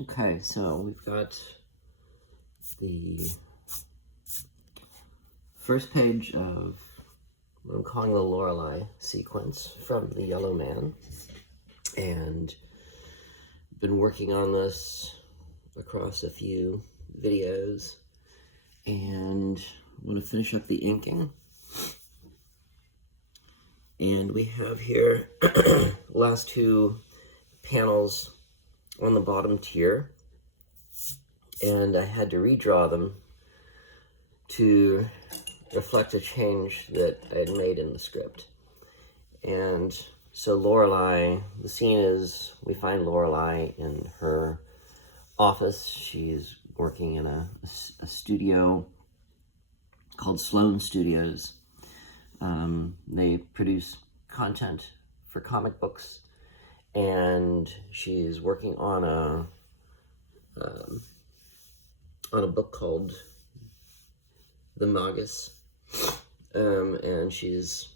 Okay, so we've got the first page of what I'm calling the Lorelei sequence from The Yellow Man, and been working on this across a few videos, and I'm going to finish up the inking. And we have here last two panels on the bottom tier, and I had to redraw them to reflect a change that I had made in the script. And so Lorelei, the scene is we find Lorelei in her office. She's working in a studio called Sloan Studios. They produce content for comic books, and she's working on a book called The Magus, and she's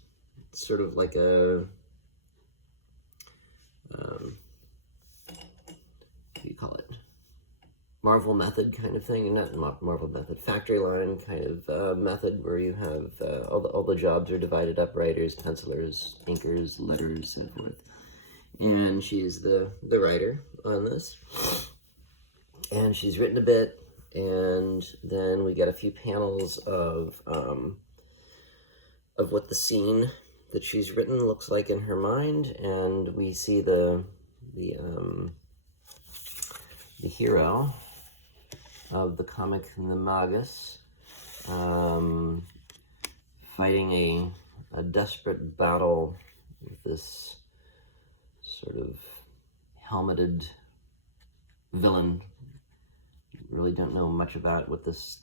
sort of like a what do you call it? Marvel method kind of thing, not Marvel method, factory line kind of method where you have all the jobs are divided up: writers, pencilers, inkers, letters, so forth. And she's the writer on this, and she's written a bit, and then we get a few panels of what the scene that she's written looks like in her mind, and we see the hero of the comic, the Magus, fighting a desperate battle with this sort of helmeted villain. Really don't know much about what this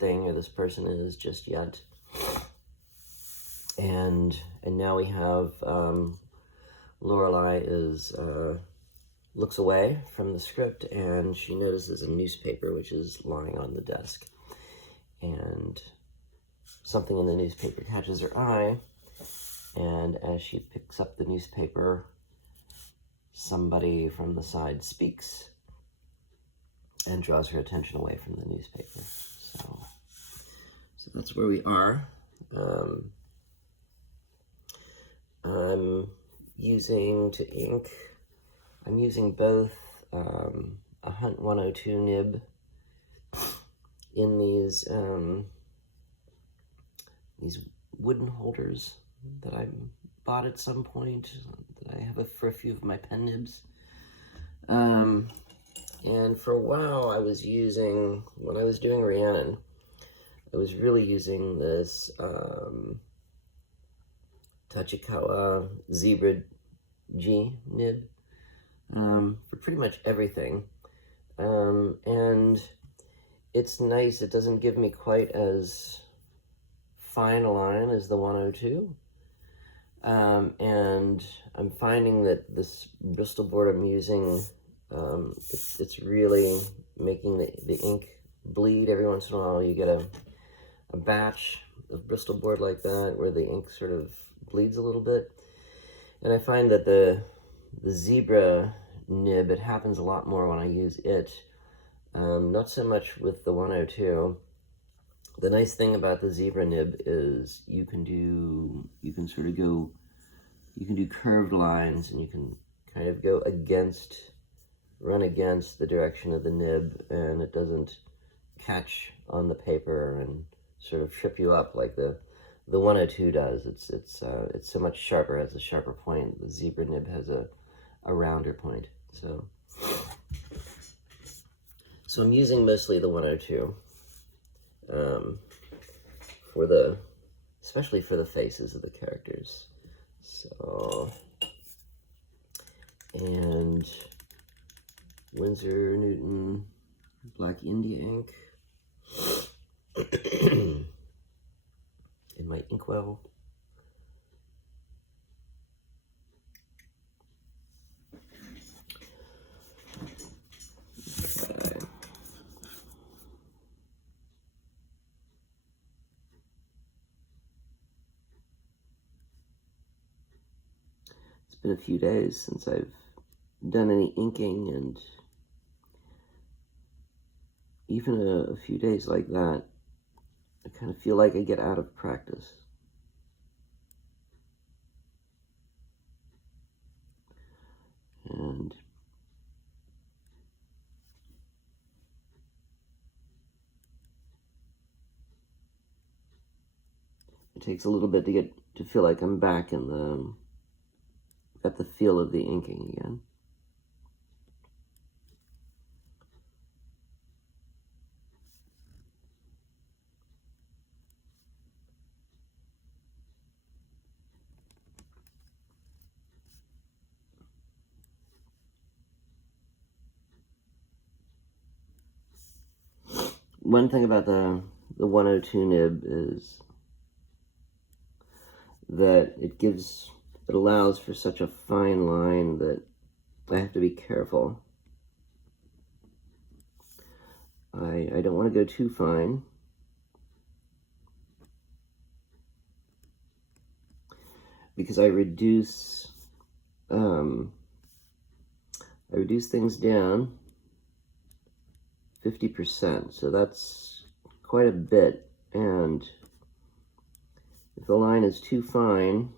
thing or this person is just yet. And now we have Lorelei looks away from the script, and she notices a newspaper which is lying on the desk, and something in the newspaper catches her eye, and as she picks up the newspaper, somebody from the side speaks and draws her attention away from the newspaper. So that's where we are. I'm using to ink, I'm using both a Hunt 102 nib in these wooden holders that I bought at some point, that I have for a few of my pen nibs. And for a while I was using, when I was doing Rhiannon, I was really using this Tachikawa Zebra G nib for pretty much everything. And it's nice, it doesn't give me quite as fine a line as the 102. And I'm finding that this Bristol board I'm using, it's really making the ink bleed. Every once in a while you get a batch of Bristol board like that where the ink sort of bleeds a little bit. And I find that the Zebra nib, it happens a lot more when I use it. Not so much with the 102. The nice thing about the Zebra nib is you can do curved lines, and you can kind of run against the direction of the nib, and it doesn't catch on the paper and sort of trip you up like the 102 does. It's so much sharper, has a sharper point. The Zebra nib has a rounder point. So I'm using mostly the 102 especially for the faces of the characters. So, and Winsor Newton Black India ink in my inkwell. It's been a few days since I've done any inking, and even a few days like that, I kind of feel like I get out of practice. And it takes a little bit to feel like I'm back at the feel of the inking again. One thing about the 102 nib is that it allows for such a fine line that I have to be careful. I don't want to go too fine, because I reduce things down 50%, so that's quite a bit. And if the line is too fine,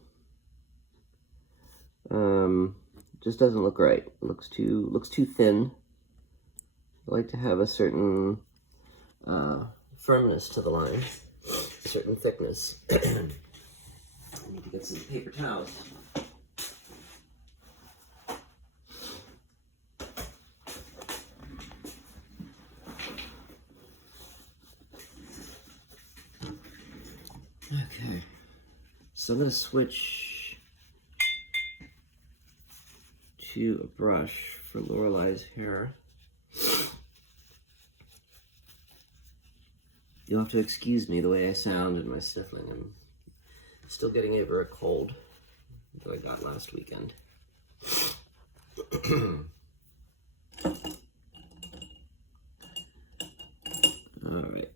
just doesn't look right. It looks too thin. I like to have a certain firmness to the line, a certain thickness. I need to get some paper towels. Okay, so I'm going to switch to a brush for Lorelei's hair. You'll have to excuse me the way I sound and my sniffling. I'm still getting over a cold that I got last weekend. All right.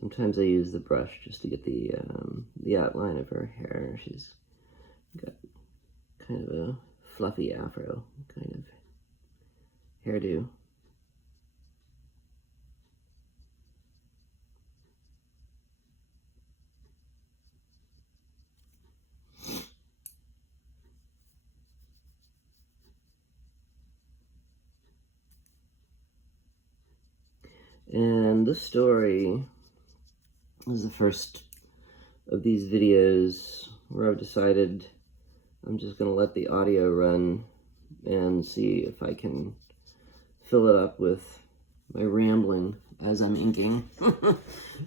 Sometimes I use the brush just to get the outline of her hair. She's got kind of a fluffy afro kind of hairdo. And this story is the first of these videos where I've decided I'm just going to let the audio run and see if I can fill it up with my rambling as I'm inking.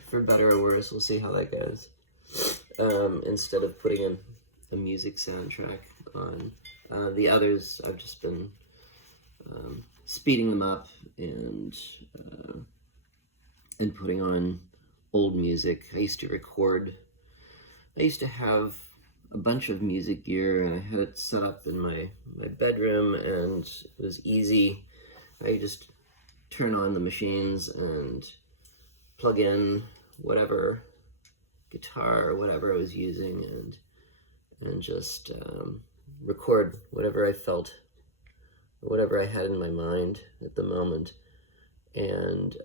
For better or worse, we'll see how that goes. Instead of putting a music soundtrack on. The others, I've just been speeding them up and putting on old music. I used to have a bunch of music gear, and I had it set up in my bedroom, and it was easy. I just turn on the machines and plug in whatever guitar or whatever I was using, and just record whatever I felt, or whatever I had in my mind at the moment. And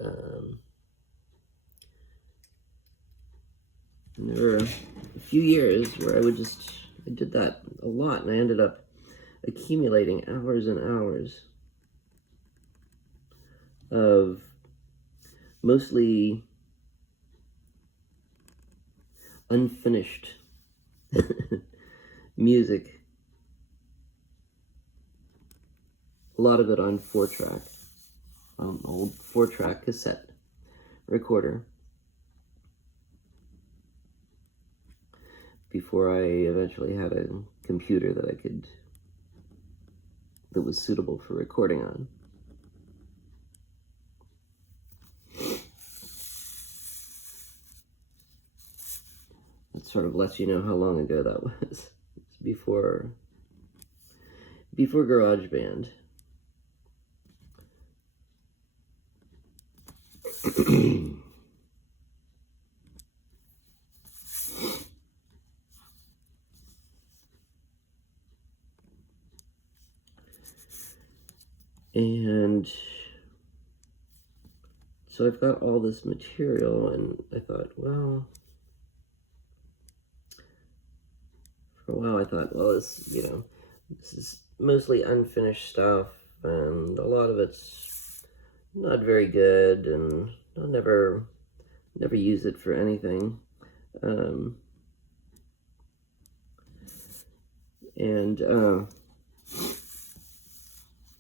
there were a few years where I did that a lot, and I ended up accumulating hours and hours of mostly unfinished music, a lot of it on 4-track old 4-track cassette recorder before I eventually had a computer that was suitable for recording on. It sort of lets you know how long ago that was. It's before GarageBand. And so I've got all this material, and I thought, well, for a while I thought, well, this is mostly unfinished stuff, and a lot of it's not very good, and I'll never use it for anything.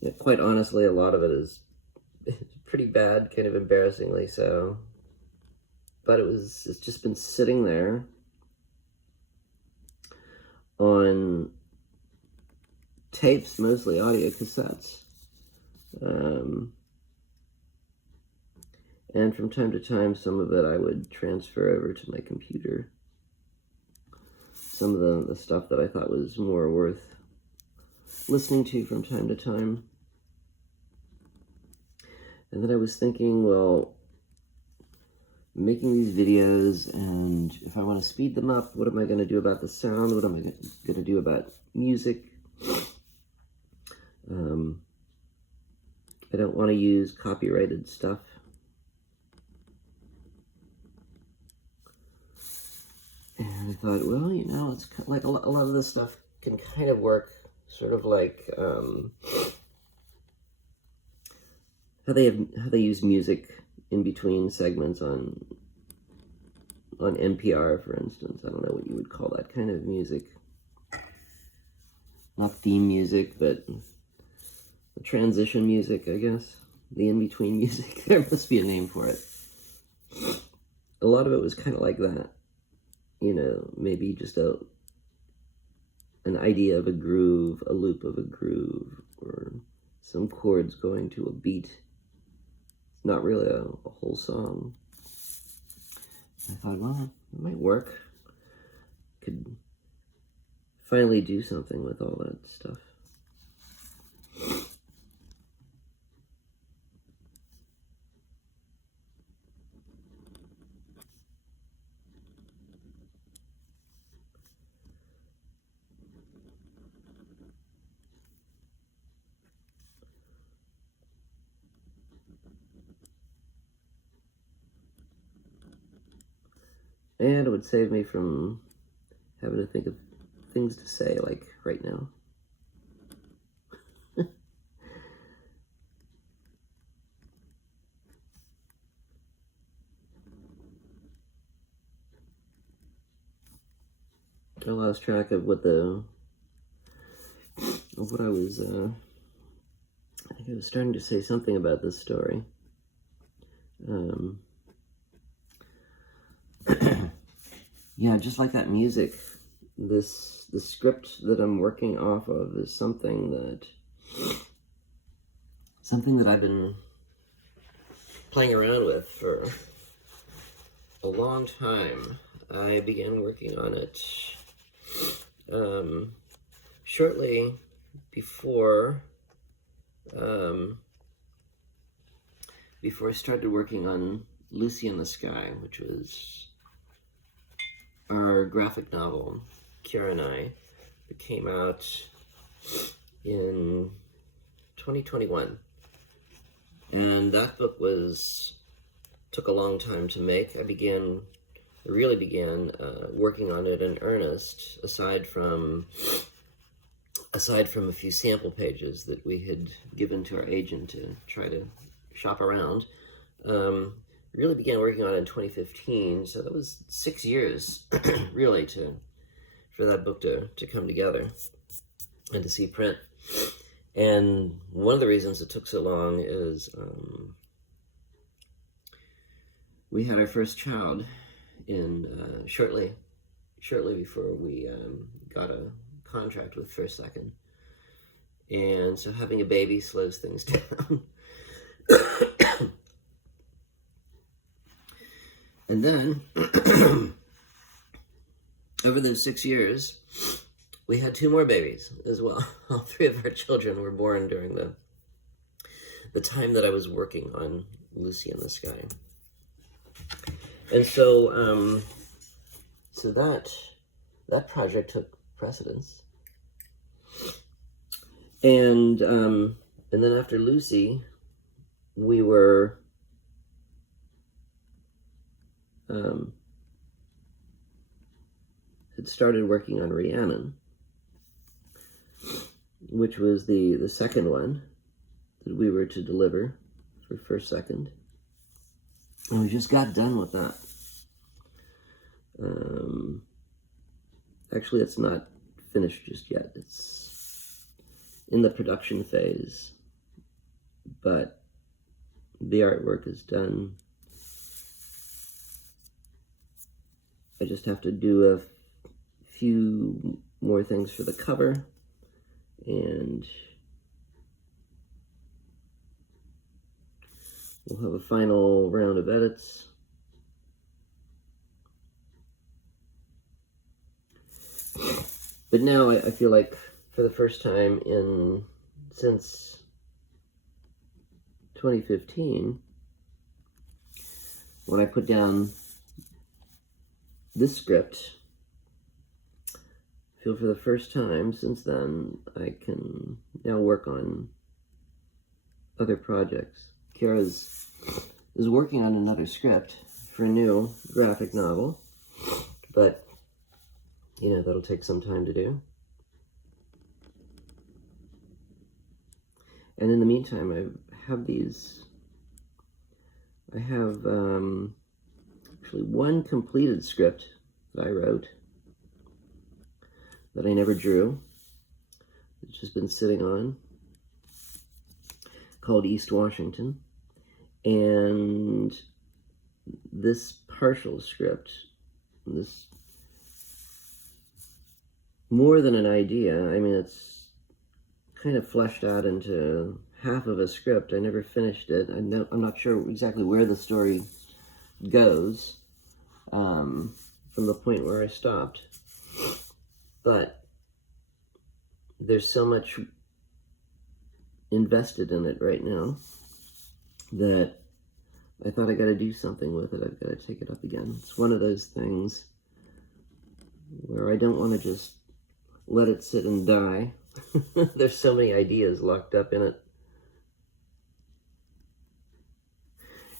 Yeah, quite honestly, a lot of it is pretty bad, kind of embarrassingly so. But it's just been sitting there on tapes, mostly audio cassettes. And from time to time, some of it I would transfer over to my computer. Some of the stuff that I thought was more worth listening to from time to time. And then I was thinking, well, making these videos, and if I want to speed them up, what am I going to do about the sound? What am I going to do about music? I don't want to use copyrighted stuff. And I thought, well, it's like a lot of this stuff can kind of work sort of like how they use music in between segments on NPR, for instance. I don't know what you would call that kind of music. Not theme music, but the transition music, I guess. The in-between music. There must be a name for it. A lot of it was kind of like that. Maybe just an idea of a groove, a loop of a groove, or some chords going to a beat. It's not really a whole song. I thought, well, it might work. Could finally do something with all that stuff. And it would save me from having to think of things to say, like right now. I lost track of what I was, I think I was starting to say something about this story. Yeah, just like that music, the script that I'm working off of is something that I've been playing around with for a long time. I began working on it shortly before I started working on Lucy in the Sky, which was our graphic novel, Kira and I, that came out in 2021. And that book took a long time to make. I really began working on it in earnest, aside from a few sample pages that we had given to our agent to try to shop around. Really began working on it in 2015, so that was 6 years, really, for that book to come together and to see print. And one of the reasons it took so long is we had our first child in shortly before we got a contract with First Second. And so having a baby slows things down. And then, over those 6 years, we had 2 more babies as well. All 3 of our children were born during the time that I was working on Lucy in the Sky. And so, so that project took precedence. And then after Lucy, we were had started working on Rhiannon, which was the second one that we were to deliver for First Second. And we just got done with that. Actually, it's not finished just yet. It's in the production phase, but the artwork is done. I just have to do a few more things for the cover, and we'll have a final round of edits. But now I feel like for the first time since 2015, when I put down this script, I feel for the first time since then I can now work on other projects. Kara is working on another script for a new graphic novel, but you know, that'll take some time to do. And in the meantime, I have actually one completed script that I wrote that I never drew. It's just been sitting on, called East Washington. And this partial script, this more than an idea, I mean, it's kind of fleshed out into half of a script. I never finished it. I'm not sure exactly where the story goes from the point where I stopped. But there's so much invested in it right now that I thought I got to do something with it. I've got to take it up again. It's one of those things where I don't want to just let it sit and die. There's so many ideas locked up in it.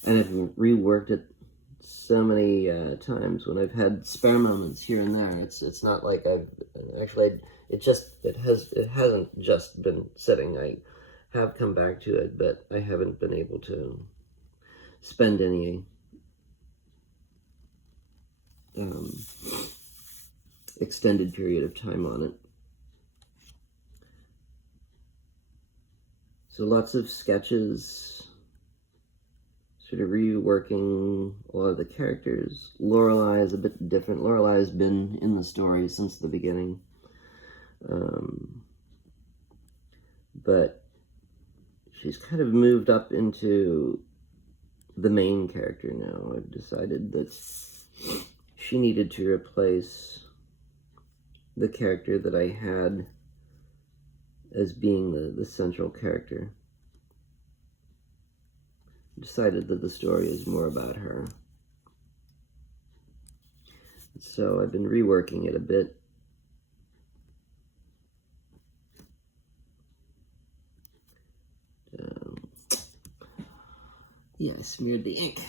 And I've reworked it so many times when I've had spare moments here and there. It's not like I've actually it hasn't just been sitting. I have come back to it, but I haven't been able to spend any extended period of time on it. So lots of sketches, sort of reworking a lot of the characters. Lorelei is a bit different. Lorelei has been in the story since the beginning. But she's kind of moved up into the main character now. I've decided that she needed to replace the character that I had as being the central character. Decided that the story is more about her. So I've been reworking it a bit. Yeah, I smeared the ink.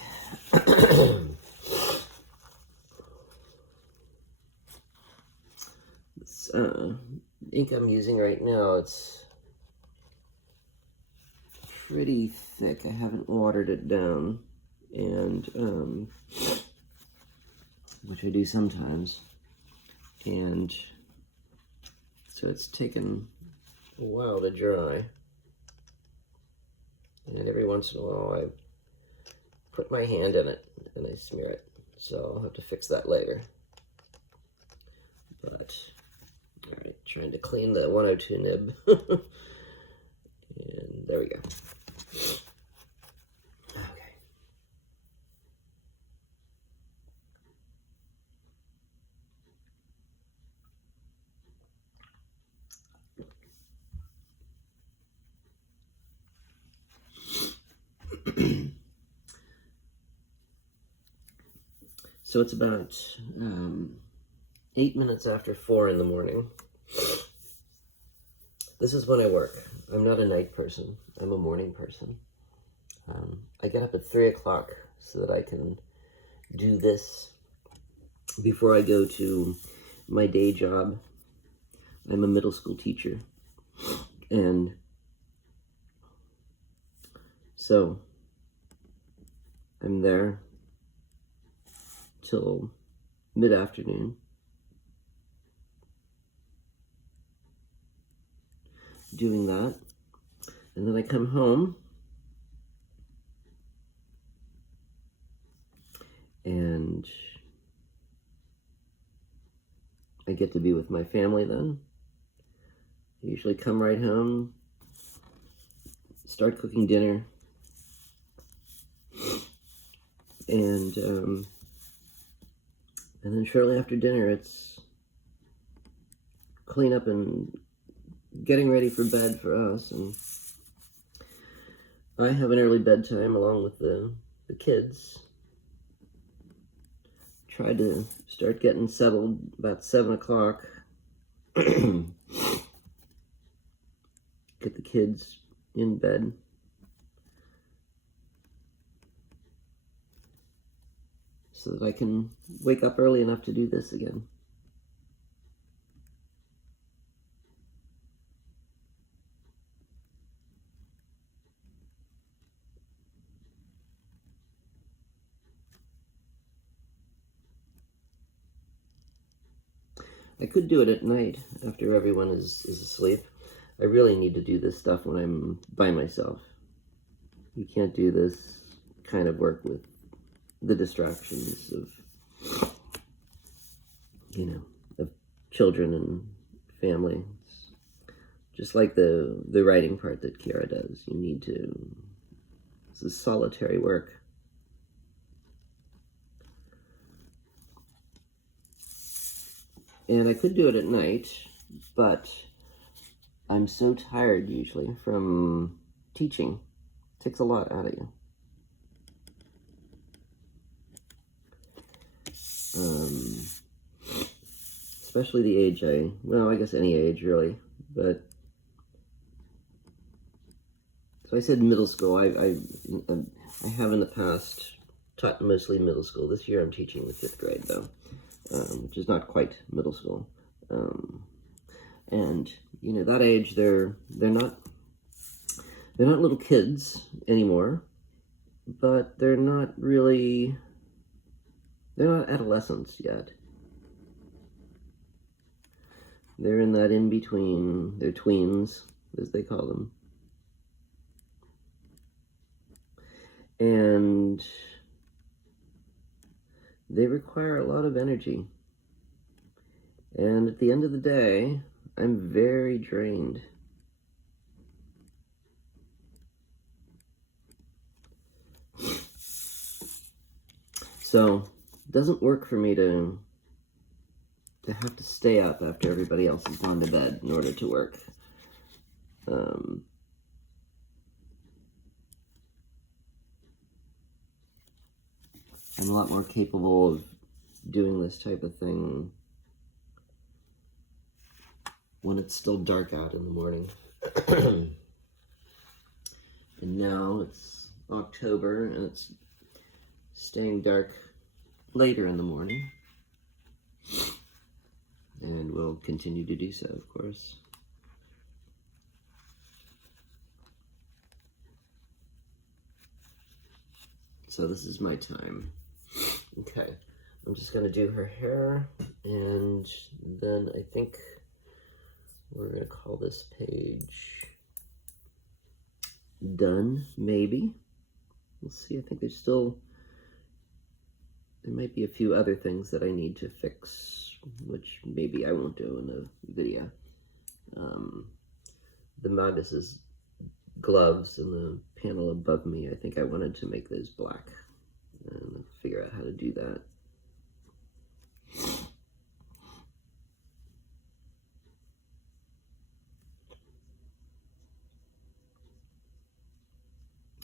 This ink I'm using right now, it's pretty thick. I haven't watered it down, and which I do sometimes, and so it's taken a while to dry. And every once in a while I put my hand in it and I smear it. So I'll have to fix that later. But, all right, trying to clean the 102 nib. And there we go. Okay. So it's about 8 minutes after 4 in the morning. This is when I work. I'm not a night person. I'm a morning person. I get up at 3 o'clock so that I can do this before I go to my day job. I'm a middle school teacher. And so I'm there till mid-afternoon. Doing that. And then I come home and I get to be with my family then. I usually come right home, start cooking dinner, and then shortly after dinner it's clean up and getting ready for bed for us. And I have an early bedtime along with the kids. Try to start getting settled about 7 o'clock. Get the kids in bed. So that I can wake up early enough to do this again. I could do it at night after everyone is asleep. I really need to do this stuff when I'm by myself. You can't do this kind of work with the distractions of, you know, of children and family. It's just like the writing part that Kira does. You need to, this is solitary work. And I could do it at night, but I'm so tired usually from teaching. It takes a lot out of you. Especially the age I guess any age really, but so I said middle school. I have in the past taught mostly middle school. This year I'm teaching the 5th grade though, which is not quite middle school. And you know, that age they're not little kids anymore, but they're not adolescents yet. They're in that in-between. They're tweens, as they call them. And they require a lot of energy. And at the end of the day, I'm very drained. So, it doesn't work for me to have to stay up after everybody else has gone to bed in order to work. I'm a lot more capable of doing this type of thing when it's still dark out in the morning. And now it's October and it's staying dark later in the morning. And will continue to do so, of course. So this is my time. Okay, I'm just gonna do her hair, and then I think we're gonna call this page done, maybe. We'll see. I think there might be a few other things that I need to fix, which maybe I won't do in a video. The Magus's gloves in the panel above me, I think I wanted to make those black, and I'll figure out how to do that.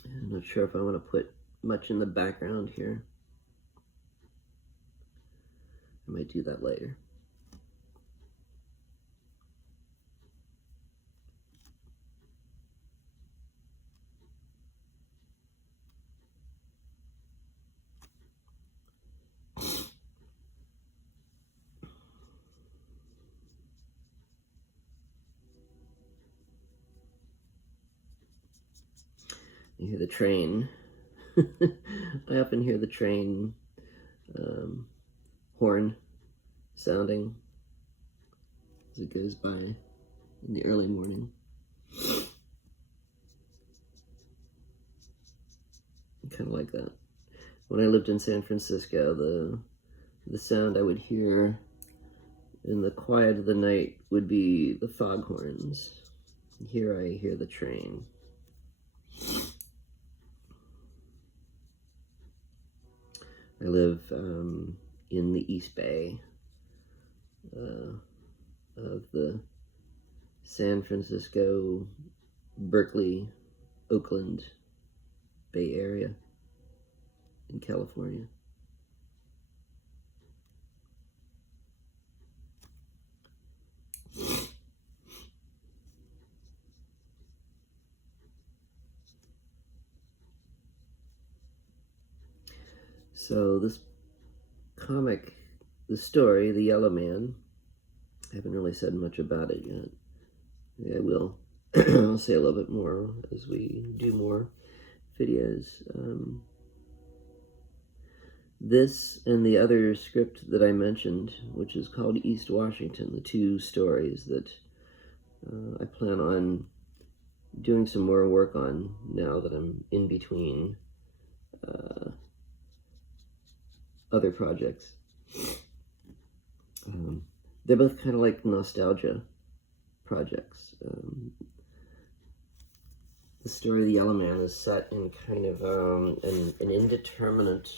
I'm not sure if I want to put much in the background here. I might do that later. You hear the train. I often hear the train horn sounding as it goes by in the early morning. I kind of like that. When I lived in San Francisco, the sound I would hear in the quiet of the night would be the foghorns. Here I hear the train. I live in the East Bay of the San Francisco, Berkeley, Oakland Bay Area in California. So this comic, the story, The Yellow Man, I haven't really said much about it yet. Maybe I will. I'll say a little bit more as we do more videos. This and the other script that I mentioned, which is called East Washington, the two stories that I plan on doing some more work on now that I'm in between other projects. They're both kind of like nostalgia projects. The story of The Yellow Man is set in kind of an indeterminate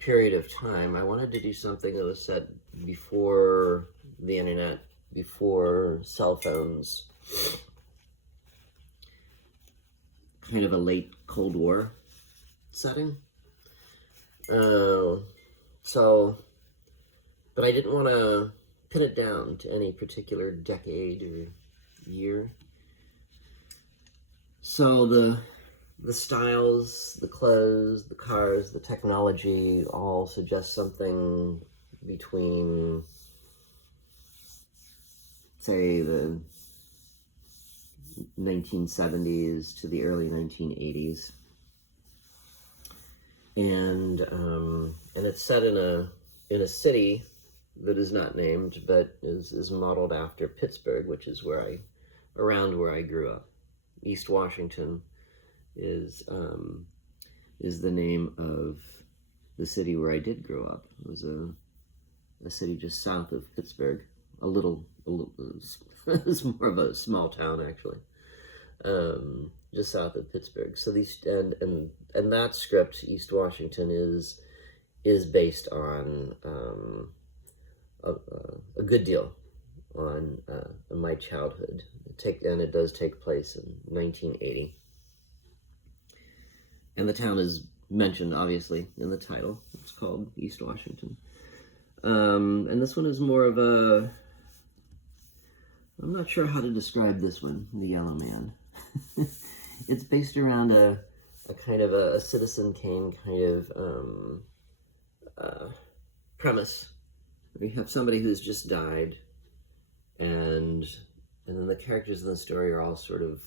period of time. I wanted to do something that was set before the internet, before cell phones, kind of a late Cold War setting. But I didn't want to pin it down to any particular decade or year. So the styles, the clothes, the cars, the technology all suggest something between, say, the 1970s to the early 1980s. And it's set in a city that is not named, but is modeled after Pittsburgh, which is around where I grew up. East Washington is the name of the city where I did grow up. It was a city just south of Pittsburgh. It's more of a small town, actually. Just south of Pittsburgh. So and that script, East Washington, is based on a good deal on my childhood. And it does take place in 1980. And the town is mentioned, obviously, in the title. It's called East Washington. And this one is more of I'm not sure how to describe this one, The Yellow Man. It's based around a kind of a Citizen Kane kind of premise. We have somebody who's just died, and then the characters in the story are all sort of,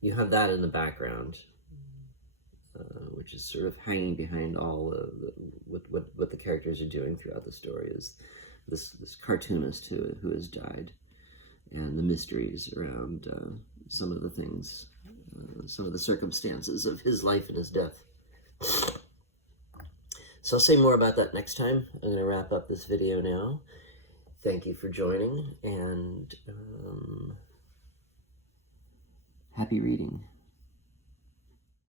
you have that in the background, which is sort of hanging behind all what the characters are doing throughout the story, is this cartoonist who has died, and the mysteries around some of the things, some of the circumstances of his life and his death. So I'll say more about that next time. I'm going to wrap up this video now. Thank you for joining, and happy reading.